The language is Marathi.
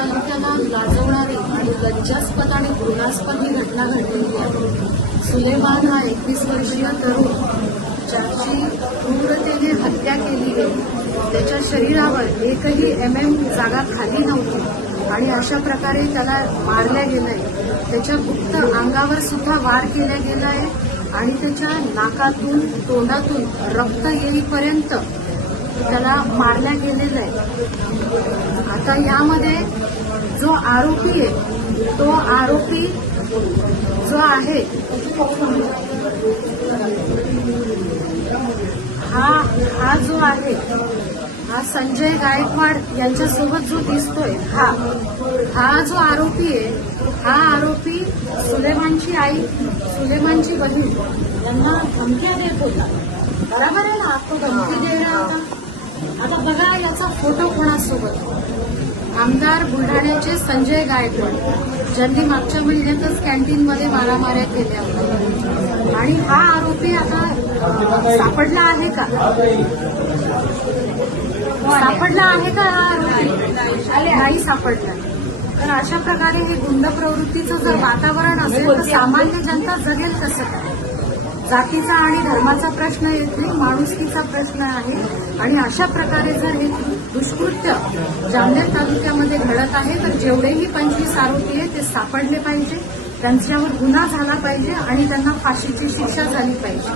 तालुक्याला लाजवणारी आणि लज्जास्पद आणि घृणास्पद ही घटना घडलेली आहे। सुलेमान हा 21 वर्षीय तरुण ज्याची क्रूरतेने हत्या केली गेली, त्याच्या शरीरावर एकही MM जागा खाली नव्हती आणि अशा प्रकारे त्याला मारल्या गेलंय। त्याच्या गुप्त अंगावर सुद्धा वार केला गेलाय आणि त्याच्या नाकातून तोंडातून रक्त येईपर्यंत त्याला मारल्या गेलेलं आहे। आता यामध्ये जो आरोपी आहे तो आरोपी जो आहे हा जो आहे हा संजय गायकवाड यांच्यासोबत जो दिसतोय हा जो आरोपी आहे हा आरोपी सुलेमानची आई सुलेमानची बहीण यांना धमक्या देत होता। बरोबर आहे ना, तो धमकी दे रहा होता। आता बघा याचा फोटो कोणासोबत, आमदार बुलढाण्याचे संजय गायकवाड ज्यांनी मागच्या महिन्यातच कॅन्टीनमध्ये मारामाऱ्या केल्या होत्या आणि हा आरोपी आता सापडला आहे का? सापडला आहे का हा आरोपी? नाही सापडला। तर अशा प्रकारे हे गुंड प्रवृत्तीचं जर वातावरण असेल तर सामान्य जनता जगेल कसं काय? जातीचा आणि धर्माचा प्रश्न येत नाही, माणुसकीचा प्रश्न आहे आणि अशा प्रकारे जर हे दुष्कृत्य जामनेर तालुक्यामध्ये घडत आहे तर जेवढेही 25 आरोपी आहेत ते सापडले पाहिजे, त्यांच्यावर गुन्हा झाला पाहिजे आणि त्यांना फाशीची शिक्षा झाली पाहिजे।